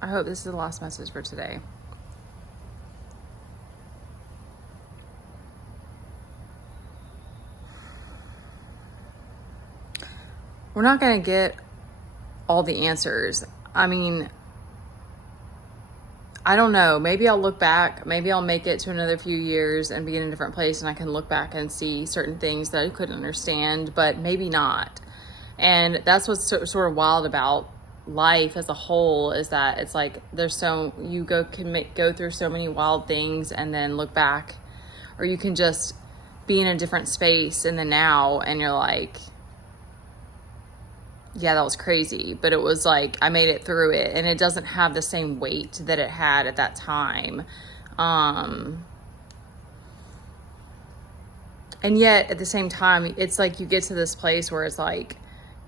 I hope this is the last message for today. We're not going to get all the answers. I mean, I don't know. Maybe I'll look back. Maybe I'll make it to another few years and be in a different place and I can look back and see certain things that I couldn't understand, but maybe not. And that's what's sort of wild about life as a whole, is that it's like you can go through so many wild things and then look back, or you can just be in a different space in the now and you're like, yeah, that was crazy, but it was like I made it through it, and it doesn't have the same weight that it had at that time. And yet at the same time, it's like you get to this place where it's like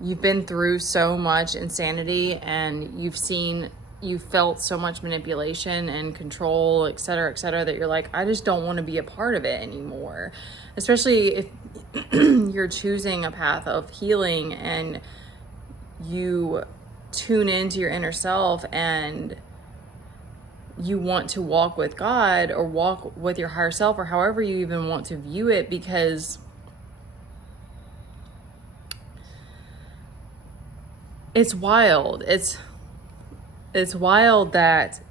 you've been through so much insanity and you've felt so much manipulation and control, et cetera, that you're like, I just don't want to be a part of it anymore. Especially if you're choosing a path of healing and you tune into your inner self and you want to walk with God or walk with your higher self, or however you even want to view it, because it's wild. It's wild that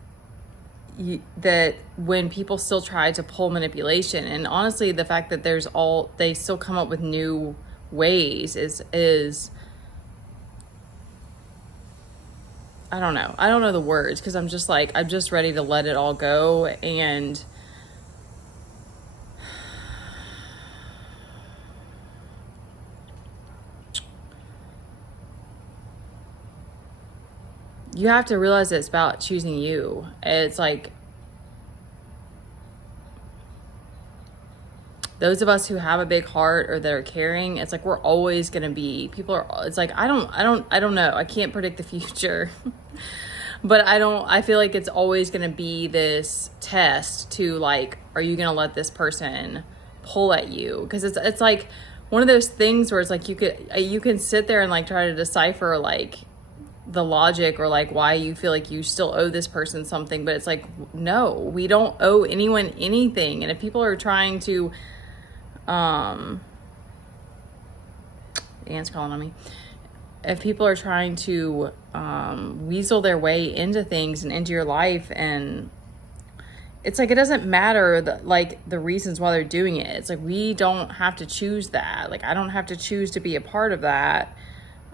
that when people still try to pull manipulation, and honestly, the fact that they still come up with new ways is I don't know. I don't know the words, because I'm just ready to let it all go. And you have to realize that it's about choosing you. It's like those of us who have a big heart or that are caring, it's like we're always going to be, it's like, I don't know. I can't predict the future. But I feel like it's always going to be this test to like, are you going to let this person pull at you? Because it's like one of those things where it's like you can sit there and like try to decipher like the logic or like why you feel like you still owe this person something, but it's like, no, we don't owe anyone anything. And if people are trying to Ant's calling on me. If people are trying to weasel their way into things and into your life, and it's like, it doesn't matter the reasons why they're doing it. It's like, we don't have to choose that. Like, I don't have to choose to be a part of that.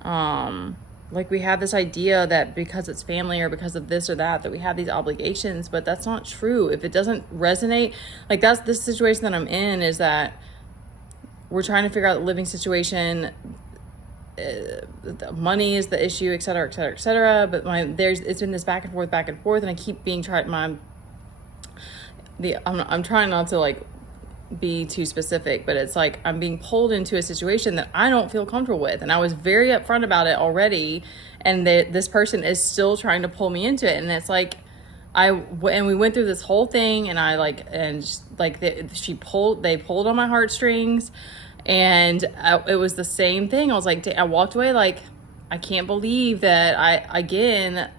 Like, we have this idea that because it's family or because of this or that we have these obligations, but that's not true. If it doesn't resonate, like that's this situation that I'm in, is that we're trying to figure out the living situation. The money is the issue, et cetera, et cetera, et cetera. But it's been this back and forth, and I keep being I'm trying not to like be too specific, but it's like I'm being pulled into a situation that I don't feel comfortable with, and I was very upfront about it already, and this person is still trying to pull me into it, and it's like we went through this whole thing, and they pulled on my heartstrings, and it was the same thing. I was like, I walked away like, I can't believe that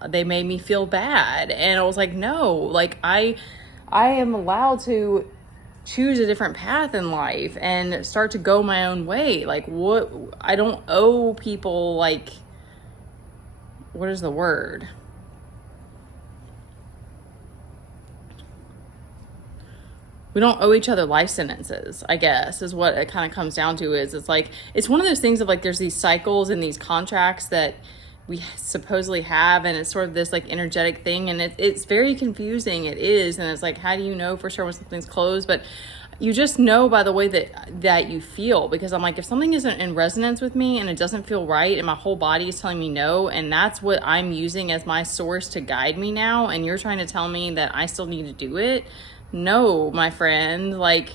they made me feel bad, and I was like, no, like I am allowed to choose a different path in life and start to go my own way. Like, what? I don't owe people, like, what is the word? We don't owe each other life sentences, I guess, is what it kind of comes down to. It's like, it's one of those things of like, there's these cycles and these contracts that we supposedly have, and it's sort of this like energetic thing, and it's very confusing. It is. And it's like, how do you know for sure when something's closed? But you just know by the way that you feel, because I'm like, if something isn't in resonance with me and it doesn't feel right and my whole body is telling me no, and that's what I'm using as my source to guide me now, and you're trying to tell me that I still need to do it, no, my friend, like,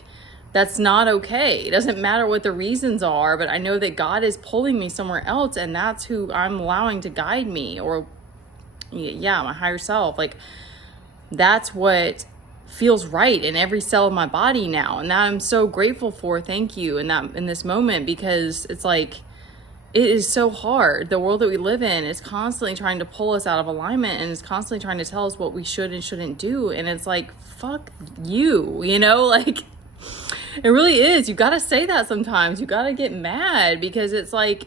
that's not okay. It doesn't matter what the reasons are, but I know that God is pulling me somewhere else, and that's who I'm allowing to guide me, or my higher self. Like, that's what feels right in every cell of my body now, and that I'm so grateful for. Thank you in this moment, because it's like, it is so hard. The world that we live in is constantly trying to pull us out of alignment and is constantly trying to tell us what we should and shouldn't do. And it's like, fuck you, you know, like it really is. You got to say that sometimes. You got to get mad because it's like,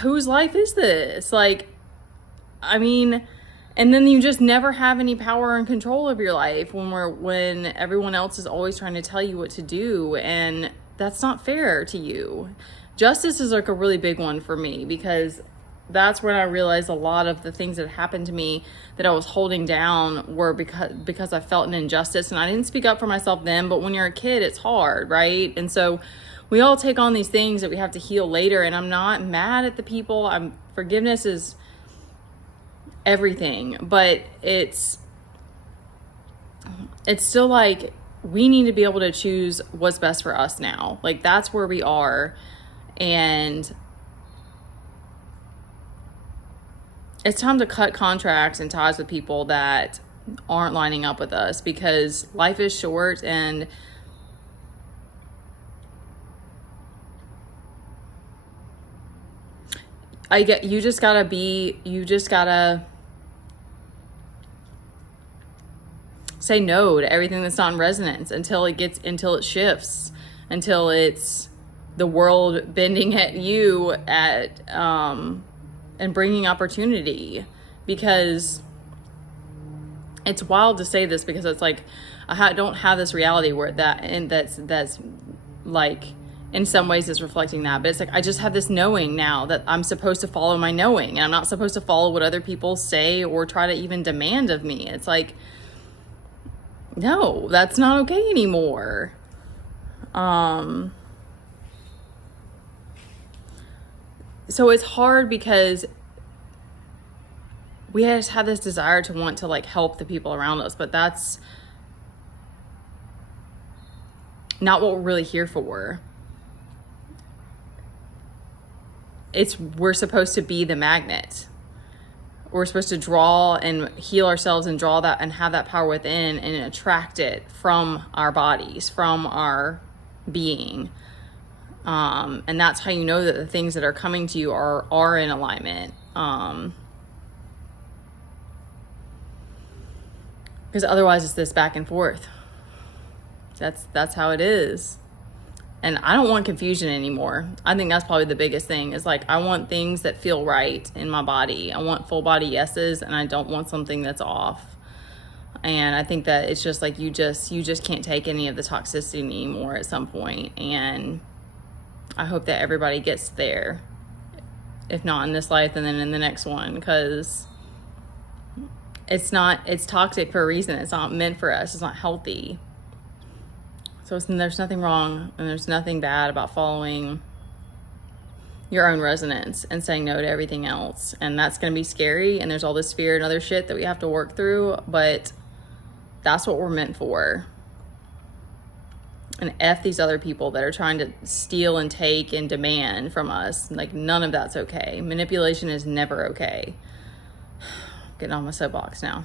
whose life is this? Like, I mean, and then you just never have any power and control of your life when everyone else is always trying to tell you what to do. And that's not fair to you. Justice is like a really big one for me because that's when I realized a lot of the things that happened to me that I was holding down were because I felt an injustice, and I didn't speak up for myself then. But when you're a kid, it's hard, right? And so we all take on these things that we have to heal later. And I'm not mad at the people. Forgiveness is everything, but it's still like we need to be able to choose what's best for us now. Like that's where we are. And it's time to cut contracts and ties with people that aren't lining up with us because life is short, and you just gotta say no to everything that's not in resonance until it shifts, until it's the world bending at you and bringing opportunity. Because it's wild to say this because it's like I don't have this reality where that's like in some ways is reflecting that, but it's like I just have this knowing now that I'm supposed to follow my knowing, and I'm not supposed to follow what other people say or try to even demand of me. It's like, no, that's not okay anymore. So it's hard because we just have this desire to want to like help the people around us, but that's not what we're really here for. We're supposed to be the magnet. We're supposed to draw and heal ourselves and draw that and have that power within and attract it from our bodies, from our being. And that's how you know that the things that are coming to you are in alignment. Because otherwise it's this back and forth. That's how it is. And I don't want confusion anymore. I think that's probably the biggest thing is like, I want things that feel right in my body. I want full body yeses, and I don't want something that's off. And I think that it's just like, you just can't take any of the toxicity anymore at some point. And I hope that everybody gets there. If not in this life, and then in the next one, because it's toxic for a reason. It's not meant for us. It's not healthy. So there's nothing wrong and there's nothing bad about following your own resonance and saying no to everything else. And that's going to be scary. And there's all this fear and other shit that we have to work through. But that's what we're meant for. And F these other people that are trying to steal and take and demand from us. Like, none of that's okay. Manipulation is never okay. Getting on my soapbox now.